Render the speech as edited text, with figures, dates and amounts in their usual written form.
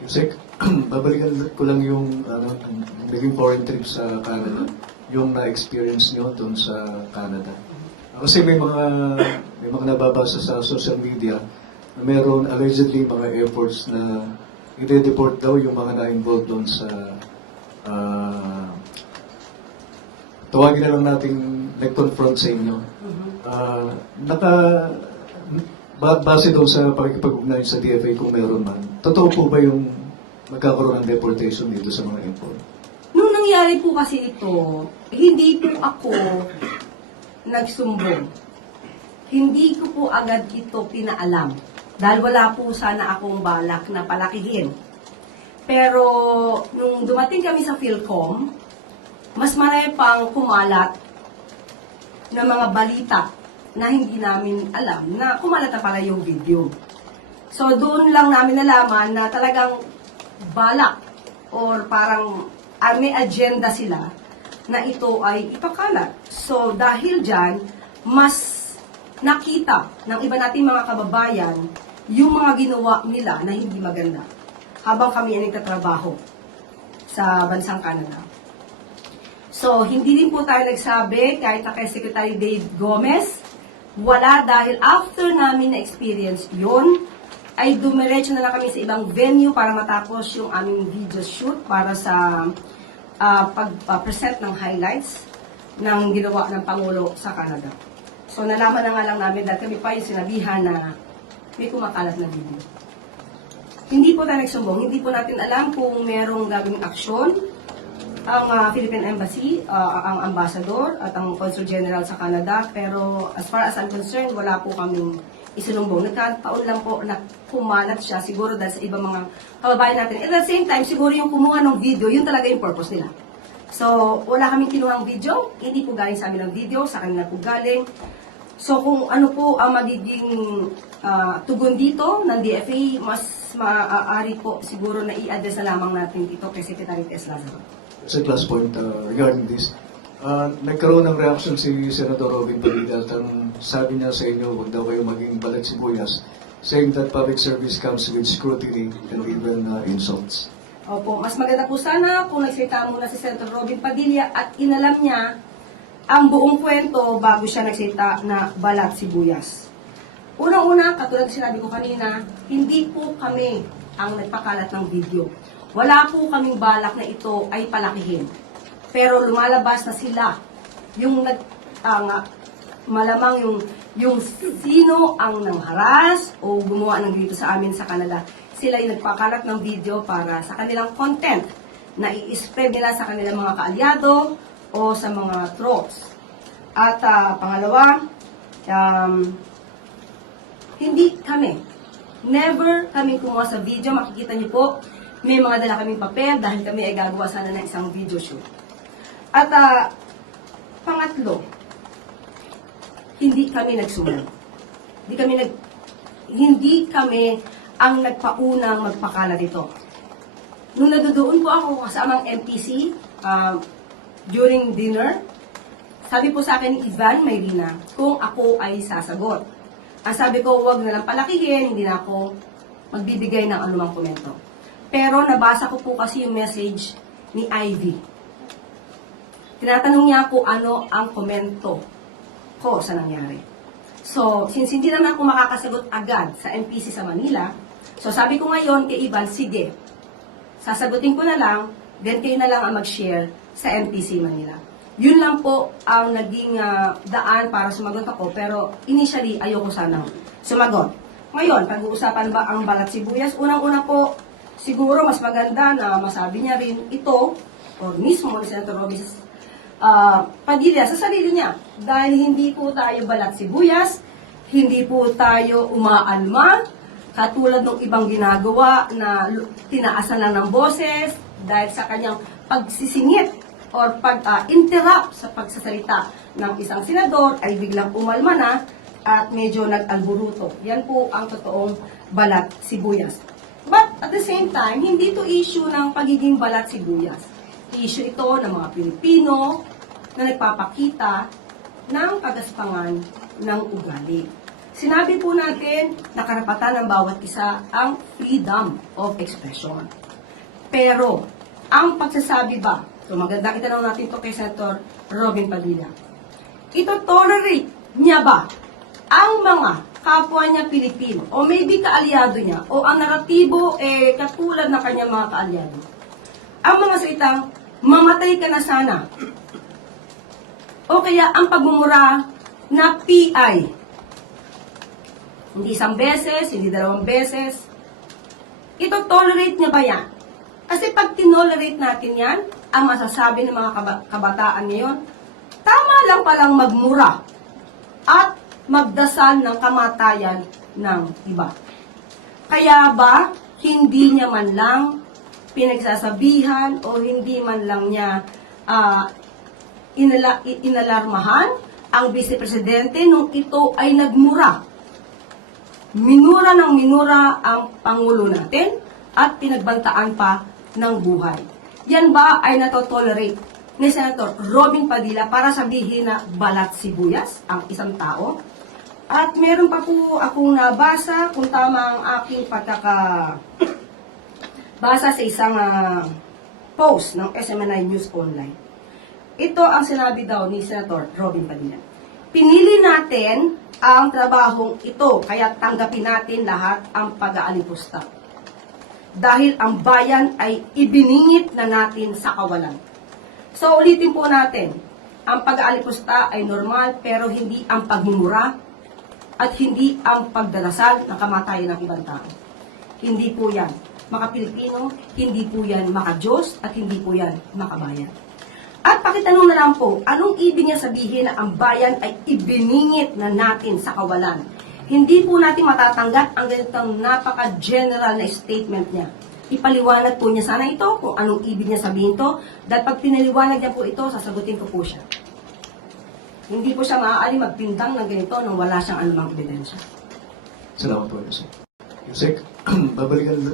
Yusek, babalikan ko lang yung naging foreign trip sa Canada. Yung na-experience nyo doon sa Canada. Kasi may mga nababasa sa social media na meron allegedly mga efforts na i-deport daw yung mga na-involved doon sa tawagin na lang nating nag-confront sa inyo. Base daw sa pakikipag-ugnayan sa DFA kung meron man, totoo po ba yung magkakaroon ng deportation dito sa mga import? Nung nangyari po kasi ito, hindi po ako nagsumbong. Hindi ko po agad ito pinaalam. Dahil wala po sana akong balak na palakihin. Pero nung dumating kami sa Philcom, mas marami pang kumalat na mga balita na hindi namin alam na kumalat na pala yung video. So doon lang namin nalaman na talagang balak or parang may agenda sila na ito ay ipakalat. So dahil dyan, mas nakita ng iba nating mga kababayan yung mga ginawa nila na hindi maganda habang kami ay nagtatrabaho sa bansang Canada. So, hindi din po tayo nagsabi, kahit na kay Secretary Dave Gomez, wala dahil after namin na-experience yun, ay dumiretso na lang kami sa ibang venue para matapos yung aming video shoot para sa pag-present ng highlights ng ginawa ng Pangulo sa Canada. So, nalaman na nga lang namin dahil kami pa yung sinabihan na may kumakalat na video. Hindi po tayo nagsumbong, hindi po natin alam kung merong gagawing aksyon ang Philippine Embassy, ang ambassador at ang Consul General sa Canada, pero as far as I'm concerned, wala po kaming isinumbong. Nagkataon lang po na kumalat siya siguro dahil sa ibang mga kababayan natin. At the same time, siguro yung kumuha ng video, yun talaga yung purpose nila. So, wala kaming kinuhang video, hindi po galing sa amin ng video, sa kanila po galing. So, kung ano po ang magiging tugon dito ng DFA, mas maaari po siguro na i-address na lamang natin ito kay Secretary Tess Lazaro. Sa last point regarding this, nagkaroon ng reaction si Senator Robin Padilla at ang sabi niya sa inyo, huwag daw kayo maging balat sibuyas, saying that public service comes with scrutiny and even insults. Opo, mas maganda po sana kung nagsalita muna si Senator Robin Padilla at inalam niya ang buong kwento bago siya nagsalita na balat sibuyas. Unang-una, katulad sinabi ko kanina, hindi po kami ang nagpakalat ng video. Wala po kaming balak na ito ay palakihin. Pero lumalabas na sila, yung malamang yung sino ang nangharas o gumawa ng dito sa amin sa Canada. Sila yung nagpakalat ng video para sa kanilang content na i-spread nila sa kanilang mga kaalyado o sa mga trolls. At pangalawa, hindi kami. Never kami kumuha sa video. Makikita niyo po, may mga dala kaming papel dahil kami ay gagawa sana ng isang video shoot. At pangatlo, hindi kami nagsumunod. Hindi kami ang nagpaunang magpakalat ito. Nung nadudoon po ako kasamang MPC during dinner, sabi po sa akin ni Ivan Mayrina kung ako ay sasagot. Ang sabi ko, huwag na lang palakihin, hindi na ako magbibigay ng anumang komento. Pero nabasa ko po kasi yung message ni Ivy. Tinatanong niya kung ano ang komento ko sa nangyari. So, since hindi naman ako makakasagot agad sa MPC sa Manila, so sabi ko ngayon kay Ivan, sige, sasagutin ko na lang, then kayo na lang ang mag-share sa MPC Manila. Yun lang po ang naging daan para sumagot ako, pero initially ayoko sanang sumagot. Ngayon, pag-uusapan ba ang balat sibuyas? Unang-una po, siguro mas maganda na masabi niya rin ito, o mismo ni Senator Robin Padilla sa sarili niya. Dahil hindi po tayo balat sibuyas, hindi po tayo umaalma, katulad ng ibang ginagawa na tinaasan lang ng boses dahil sa kanyang pagsisingit or pag-interrupt sa pagsasalita ng isang senador ay biglang umalma na at medyo nag-alburuto. Yan po ang totoong balat sibuyas. But at the same time, hindi ito issue ng pagiging balat sibuyas. Issue ito ng mga Pilipino na nagpapakita ng kagaspangan ng ugali. Sinabi po natin na karapatan ng bawat isa ang freedom of expression. Pero, ang pagsasabi ba, so maganda itanong natin to kay Senator Robin Padilla, ito tolerate niya ba ang mga kapwa niya Pilipino o maybe kaalyado niya o ang naratibo katulad ng kanyang mga kaalyado? Ang mga salitang, mamatay ka na sana. O kaya ang pagmumura na PI. Hindi isang beses, hindi dalawang beses. Ito tolerate niya ba yan? Kasi pag tinolerate natin yan, ang masasabi ng mga kabataan ngayon, tama lang palang magmura at magdasal ng kamatayan ng iba. Kaya ba, hindi niya man lang pinagsasabihan o hindi man lang niya inalarmahan ang Vice Presidente nung ito ay nagmura. Minura ng minura ang Pangulo natin at pinagbantaan pa ng buhay. Yan ba ay natotolerate ni Senator Robin Padilla para sabihin na balat sibuyas ang isang tao? At meron pa po akong nabasa kung tama ang aking basa sa isang post ng SMNI News Online. Ito ang sinabi daw ni Senator Robin Padilla. Pinili natin ang trabahong ito, kaya tanggapin natin lahat ang pag-aalipusta. Dahil ang bayan ay ibiningit na natin sa kawalan. So ulitin po natin, ang pag-aalipusta ay normal pero hindi ang pagmumura at hindi ang pagdarasal ng kamatayan ng ibang tao. Hindi po yan maka-Pilipino, hindi po yan maka-Diyos at hindi po yan makabayan. At pakitanong na lang po, anong ibig niya sabihin na ang bayan ay ibiningit na natin sa kawalan? Hindi po natin matatanggap ang ganitong napaka-general na statement niya. Ipaliwanag po niya sana ito kung anong ibig niya sabihin to. Dahil pag pinaliwanag niya po ito, sasagutin ko po siya. Hindi po siya maaari magpindang ng ganito nang wala siyang anumang ebidensya. Salamat po, Yusek. Yusek, babalikan ko